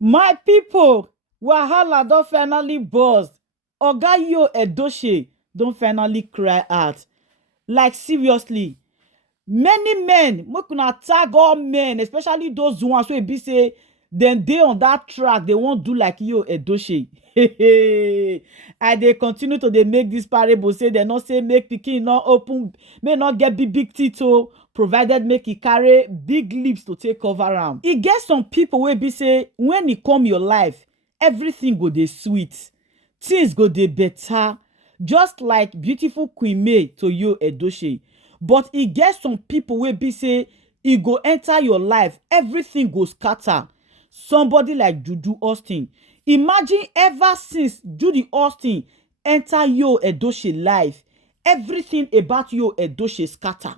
My people, wahala don finally burst. Oga Yul Edochie don finally cry out. Like seriously, many men, make una tag all men, especially those ones wey be say dem dey on that track, they wan do like Yul Edochie. I dey continue to dey make this parable say dem no say make pikin no open, may not get big teeth o, provided make e carry big lips to take cover am. E get some people wey be say when e come your life, everything go dey sweet, things go dey better, just like beautiful Queen May to Yul Edochie. But e get some people wey be say e go enter your life, everything go scatter. Somebody like Judy Austin. Imagine ever since Judy Austin enter Yul Edochie life, everything about Yul Edochie scatter.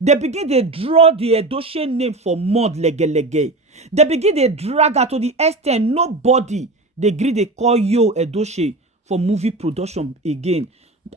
They begin dey draw the Edochie name for mud lege. They begin dey drag her to the extent nobody dey gree dey call Yul Edochie for movie production again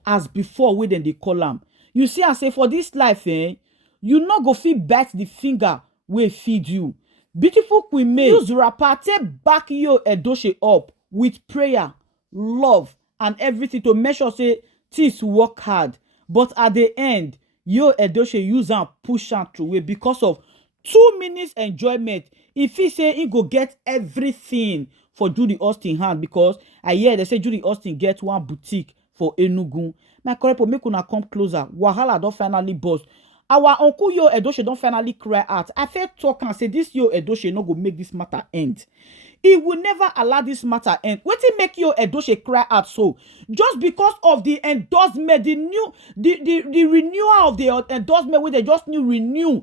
as before wey dem dey call am. You see, I say for this life, you no go fit bite the finger wey feed you. Beautiful Queen May use rapper take back Yul Edochie up with prayer, love, and everything to make sure say things work hard. But at the end, Yul Edochie use am push am through because of 2 minutes enjoyment. E feel say he go get everything for Judy Austin hand, because I hear they say Judy Austin get one boutique for Enugu. My correct people, make una come closer. Wahala don finally burst. Our uncle Yul Edochie don finally cry out. I felt talk and say this Yul Edochie no go make this matter end. He will never allow this matter end. Wetin make Yul Edochie cry out so? Just because of the endorsement, the renewal of the endorsement wey they just new renew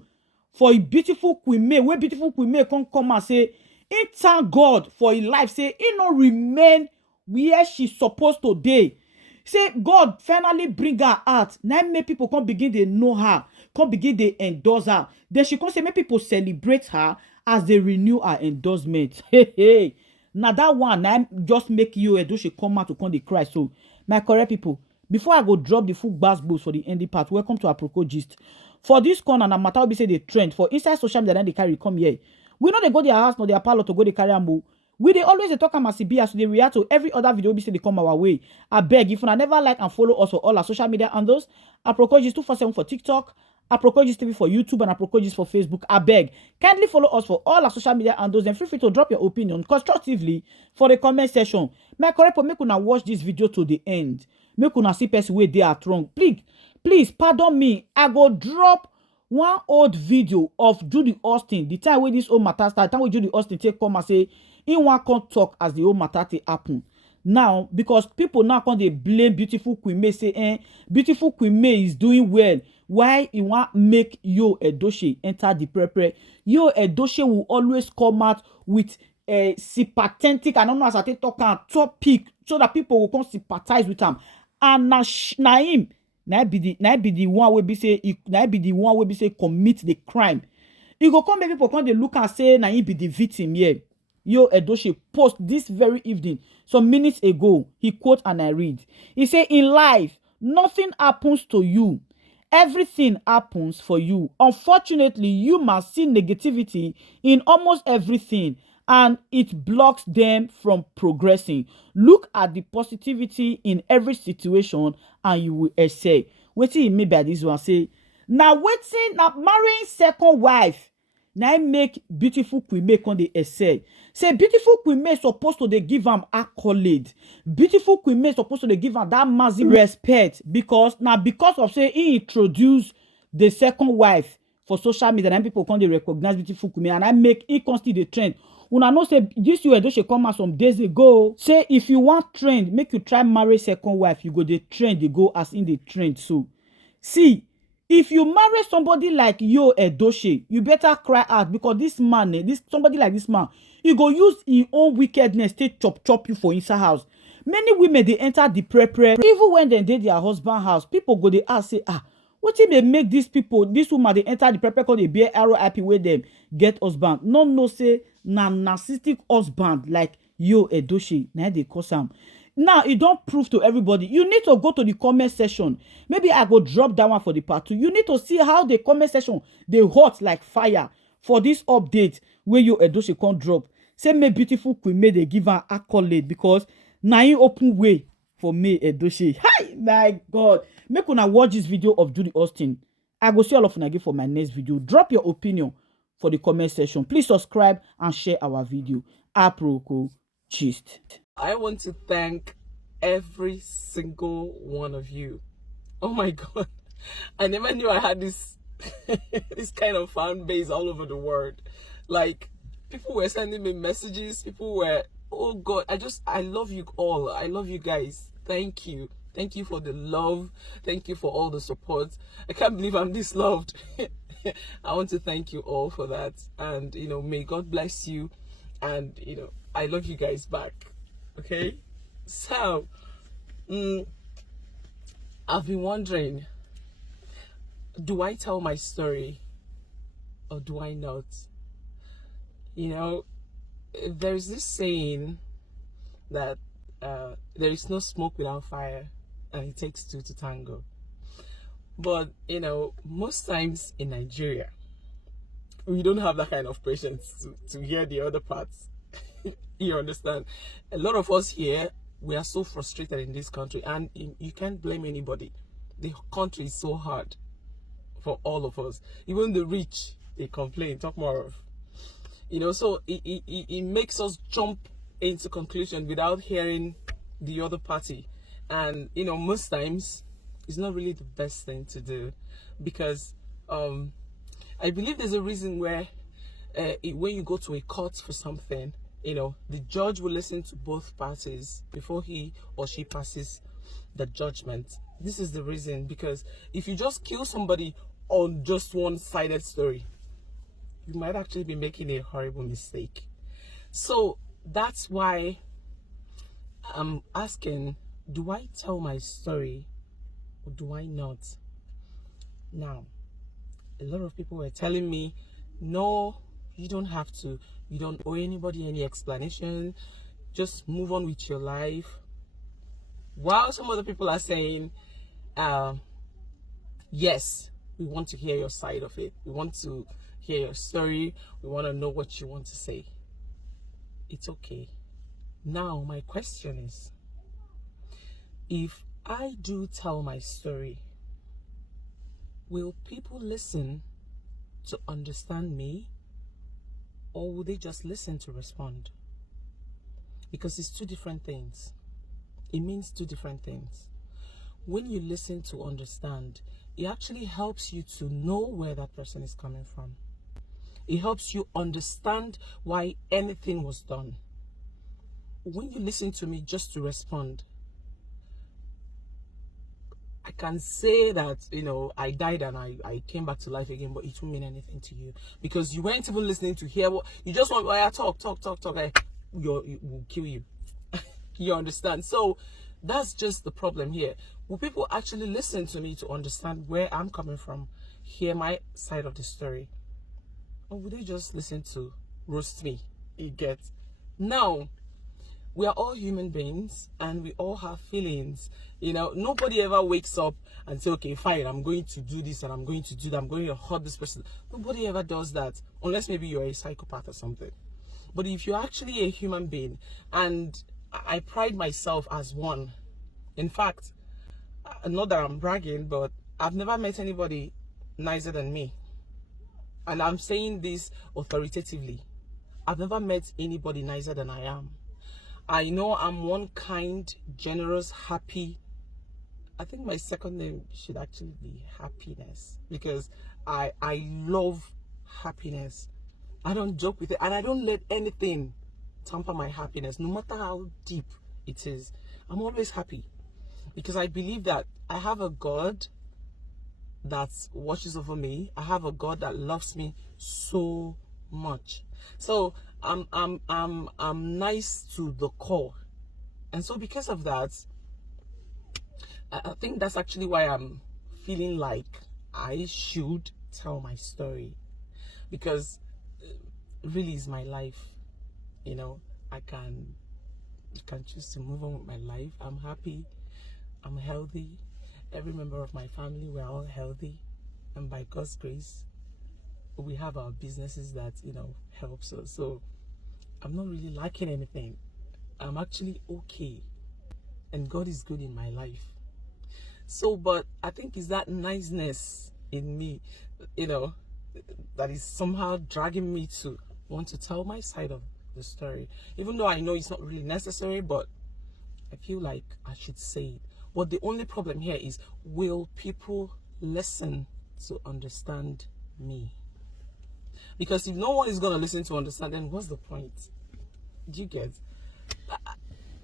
for a beautiful Queen May, where beautiful Queen May come and say, he thank God for his life, say he no remain where she supposed to dey. Say God finally bring her out. Now make people come begin they know her, come begin they endorse her. Then she come say make people celebrate her as they renew her endorsement. Hey. Now that one now just make Yul Edochie come out to come the cry. So my correct people, before I go drop the full bass for the ending part, welcome to Aproko gist. For this corner, na matter will be say the trend for inside social media, then they carry come here. We know they go their house, nor their parlor to go they carry am. We dey always talk am as e be, as they react to every other video we say they come our way. I beg, if you never like and follow us for all our social media handles, Aproko gist 247 for TikTok, Aproko gist TV for YouTube, and Aproko gist for Facebook. I beg, kindly follow us for all our social media handles and feel free to drop your opinion constructively for the comment section. My correct people, make una watch this video to the end. Make una see person wey dey at wrong. Please, pardon me. I go drop one old video of Judy Austin, the time when this whole matter start, the time when Judy Austin take come and say he want come talk as the whole matter take happen. Now, because people now come they blame beautiful Queen May, say beautiful Queen May is doing well, why he want make Yul Edochie enter the prepare. Yul Edochie will always come out with a sympathetic, I don't know as I take talk and topic, so that people will come sympathize with him. And na him be the one wey be say commit the crime. You go come make people come they look and say na him be the victim here. Yul Edochie post this very evening, some minutes ago. He quote and I read. He say, in life, nothing happens to you. Everything happens for you. Unfortunately, you must see negativity in almost everything, and it blocks them from progressing. Look at the positivity in every situation and you will excel. Wetin he mean by this one? Say, now wetin na marrying second wife now make beautiful Queen May come dey excel. Say beautiful Queen May supposed to dey give am accolade. Beautiful Queen May supposed to dey give am that massive respect, because of say he introduced the second wife for social media, and people come dey recognize beautiful Queen May, and I make it constantly the trend. Una know say this Yul Edochie come out some days ago. Say if you want trend, make you try marry second wife. You go the trend, they go as in the trend. So see, if you marry somebody like Yul Edochie, you better cry out, because this man, somebody like this man, he go use his own wickedness to chop you for inside house. Many women they enter the prepare, even when they did their husband house, people go they ask say, wetin dey make these people, this woman they enter the prepare cause they bear RIP with them get husband. No say na narcissistic husband like Yul Edochie, now they cause am. Now it don't prove to everybody. You need to go to the comment section. Maybe I go drop that one for the part 2. You need to see how the comment section they hot like fire for this update where Yul Edochie can't drop. say May beautiful queen May they give her accolade because na him open way for May Edochie. Hi, my God. Make una watch this video of Judy Austin. I go see all of una again for my next video. Drop your opinion for the comment section. Please subscribe and share our video. Aproko gist. I want to thank every single one of you. Oh my God. I never knew I had this this kind of fan base all over the world. Like, people were sending me messages. People were, oh God, I love you all. I love you guys. Thank you. Thank you for the love. Thank you for all the support. I can't believe I'm this loved. I want to thank you all for that. And, you know, may God bless you. And, you know, I love you guys back. Okay? So, I've been wondering, do I tell my story or do I not? You know, there's this saying that there is no smoke without fire, and it takes two to tango. But, you know, most times in Nigeria, we don't have that kind of patience to hear the other parts. You understand? A lot of us here, we are so frustrated in this country, and you can't blame anybody. The country is so hard for all of us. Even the rich, they complain, talk more of. You know, so it makes us jump into conclusion without hearing the other party. And, you know, most times, it's not really the best thing to do, because I believe there's a reason where when you go to a court for something, you know, the judge will listen to both parties before he or she passes the judgment. This is the reason, because if you just kill somebody on just one-sided story, you might actually be making a horrible mistake. So that's why I'm asking, do I tell my story or do I not? Now, a lot of people were telling me, no, you don't have to. You don't owe anybody any explanation. Just move on with your life. While some other people are saying, yes, we want to hear your side of it. We want to hear your story. We want to know what you want to say. It's okay. Now, my question is, if I do tell my story, will people listen to understand me, or will they just listen to respond? Because it's two different things. It means two different things. When you listen to understand, it actually helps you to know where that person is coming from. It helps you understand why anything was done. When you listen to me just to respond, I can say that, you know, I died and I came back to life again, but it won't mean anything to you, because you weren't even listening to hear what you just want. Talk. It will kill you. You understand? So that's just the problem here. Will people actually listen to me to understand where I'm coming from, hear my side of the story, or will they just listen to roast me? You get? Now, we are all human beings and we all have feelings. You know, nobody ever wakes up and say, okay, fine, I'm going to do this and I'm going to do that. I'm going to hurt this person. Nobody ever does that, unless maybe you're a psychopath or something. But if you're actually a human being, and I pride myself as one. In fact, not that I'm bragging, but I've never met anybody nicer than me. And I'm saying this authoritatively. I've never met anybody nicer than I am. I know I'm one kind, generous, happy. I think my second name should actually be Happiness, because I love happiness. I don't joke with it, and I don't let anything tamper my happiness, no matter how deep it is. I'm always happy, because I believe that I have a God that watches over me. I have a God that loves me so much. So I'm nice to the core, and so because of that, I think that's actually why I'm feeling like I should tell my story, because really is my life. You know, I can choose to move on with my life. I'm happy, I'm healthy. Every member of my family, we're all healthy, and by God's grace, we have our businesses that, you know, helps us. So I'm not really lacking anything. I'm actually okay. And God is good in my life. So, but I think it's that niceness in me, that is somehow dragging me to want to tell my side of the story. Even though I know it's not really necessary, but I feel like I should say it. But the only problem here is, will people listen to understand me? Because if no one is going to listen to understand, then what's the point? Do you get?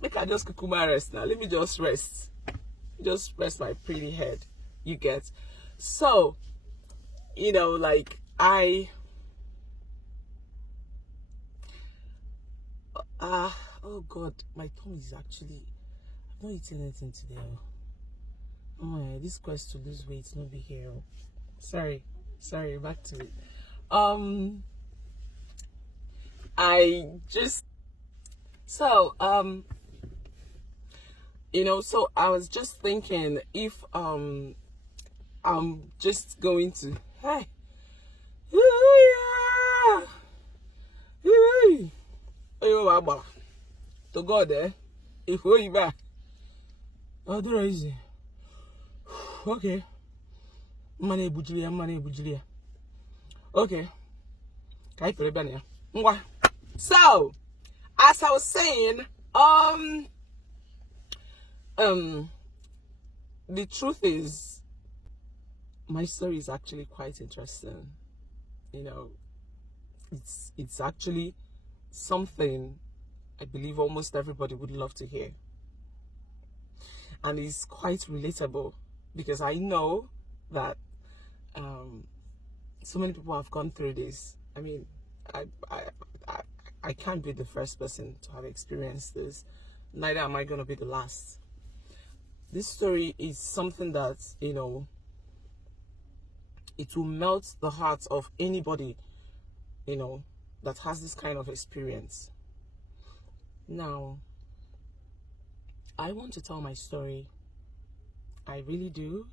Make I just kukuma rest now. Let me just rest. Just rest my pretty head. You get? So, like oh God, my tongue is actually, I'm not eating anything today. Oh my, this quest to lose weight not be here. Sorry, back to it. I just, so so I was just thinking, if I'm just going to, hey, to God, if we back, oh, do easy. Okay, money bujilia. Okay, so as I was saying, the truth is, my story is actually quite interesting. It's actually something I believe almost everybody would love to hear. And it's quite relatable, because I know that so many people have gone through this. I mean, I can't be the first person to have experienced this. Neither am I going to be the last. This story is something that, it will melt the heart of anybody, that has this kind of experience. Now, I want to tell my story. I really do.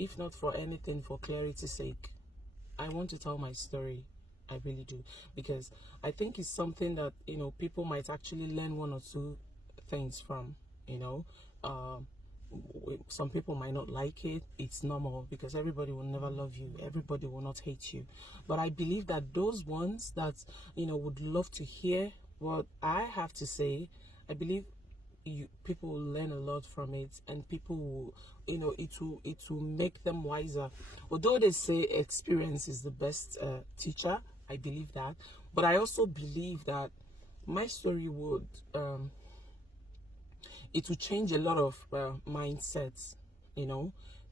If not for anything, for clarity's sake, I want to tell my story. I really do. Because I think it's something that, people might actually learn one or two things from, some people might not like it. It's normal, because everybody will never love you. Everybody will not hate you. But I believe that those ones that, would love to hear what I have to say, I believe people will learn a lot from it, and people will, it will make them wiser. Although they say experience is the best teacher, I believe that. But I also believe that my story would, it would change a lot of mindsets.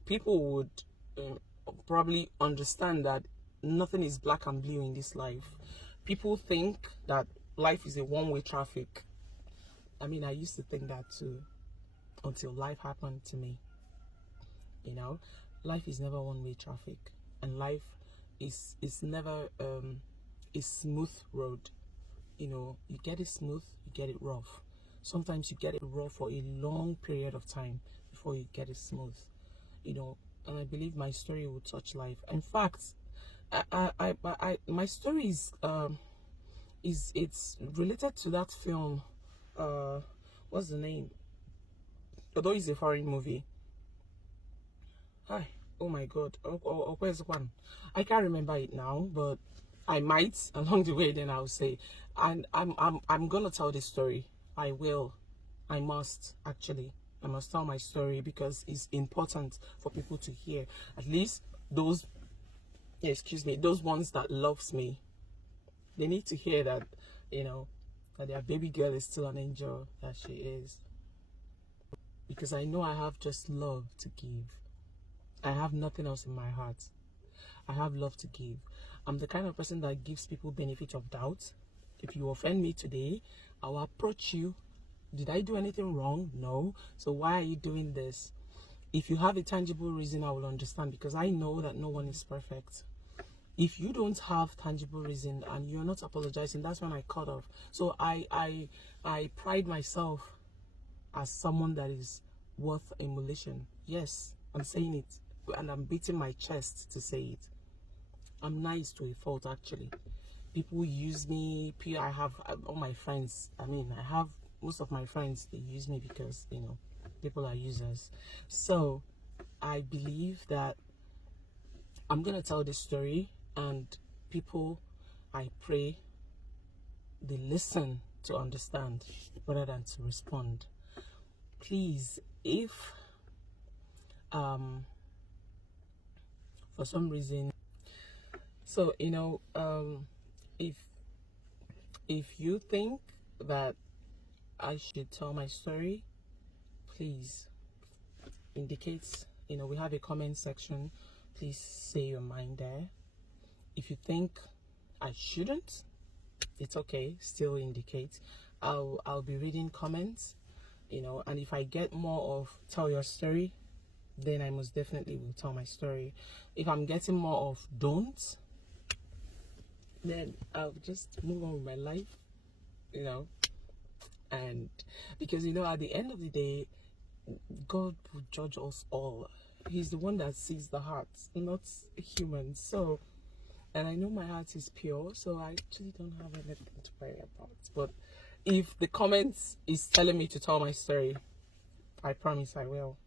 People would probably understand that nothing is black and blue in this life. People think that life is a one-way traffic. I mean, I used to think that too, until life happened to me. Life is never one-way traffic, and life is never a smooth road. You get it smooth, you get it rough. Sometimes you get it rough for a long period of time before you get it smooth. And I believe my story will touch life. In fact, my story is it's related to that film. What's the name? Although it's a foreign movie. Hi, oh my God, where's one? I can't remember it now, but I might along the way. Then I'll say, and I'm gonna tell this story. I must actually. I must tell my story, because it's important for people to hear. At least those ones that loves me, they need to hear that, that their baby girl is still an angel, that she is. Because I know I have just love to give. I have nothing else in my heart. I have love to give. I'm the kind of person that gives people benefit of doubt. If you offend me today, I'll approach you. Did I do anything wrong? No. So why are you doing this? If you have a tangible reason, I will understand, because I know that no one is perfect. If you don't have tangible reason and you're not apologizing, that's when I cut off. So I pride myself as someone that is worth emulation. Yes, I'm saying it, and I'm beating my chest to say it. I'm nice to a fault, actually, people use me. I have all my friends. I mean, I have most of my friends. They use me because people are users. So I believe that I'm gonna tell this story, and people, I pray, they listen to understand rather than to respond. Please, if for some reason, so if you think that I should tell my story, please indicate. We have a comment section. Please say your mind there. If you think I shouldn't, it's okay. Still indicate. I'll be reading comments, and if I get more of tell your story, then I most definitely will tell my story. If I'm getting more of don't, then I'll just move on with my life, and because at the end of the day, God will judge us all. He's the one that sees the heart, not humans. So, and I know my heart is pure, so I actually don't have anything to worry about. But if the comments is telling me to tell my story, I promise I will.